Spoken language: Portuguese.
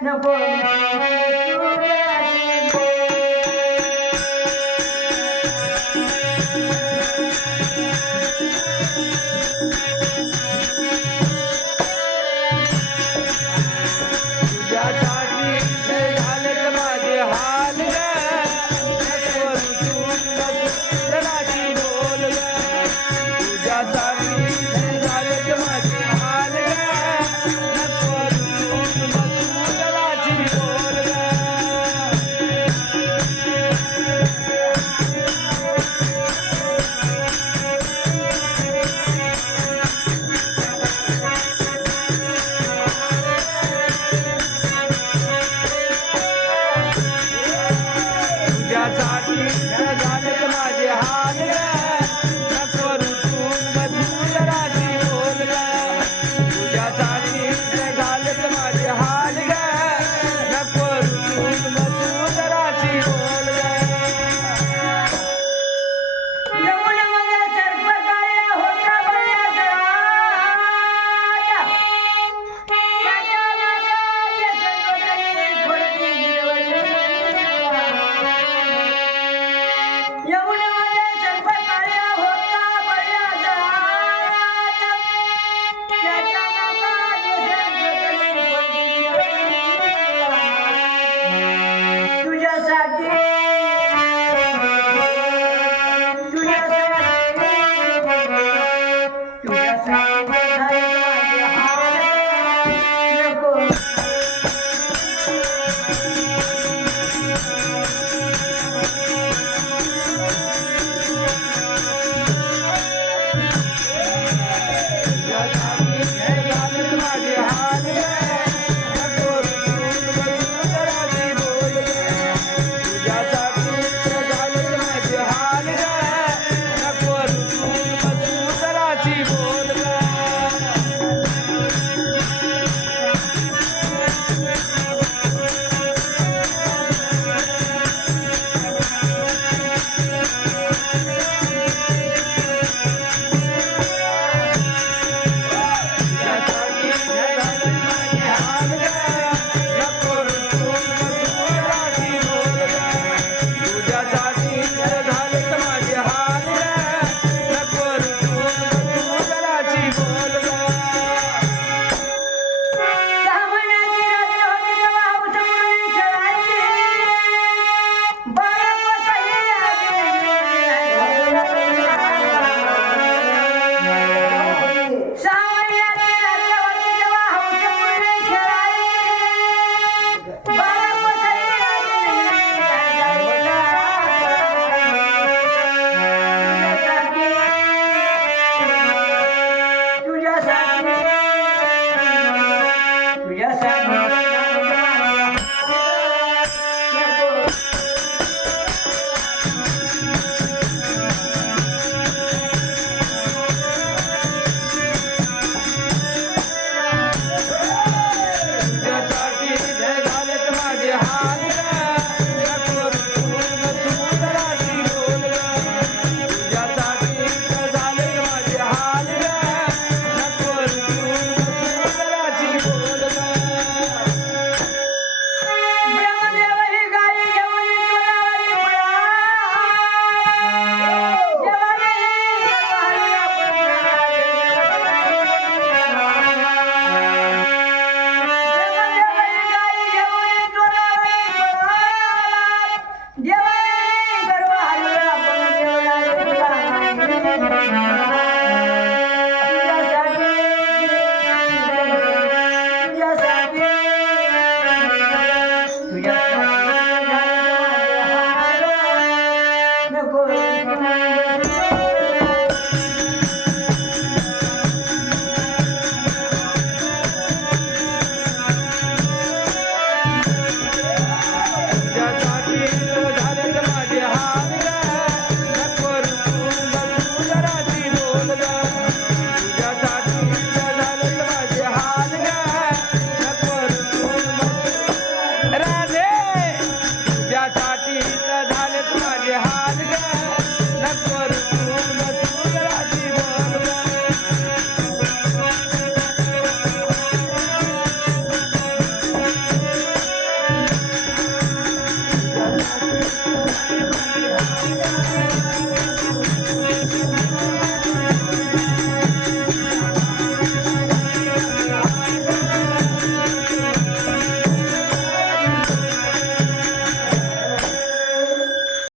Não, pô. 아멘.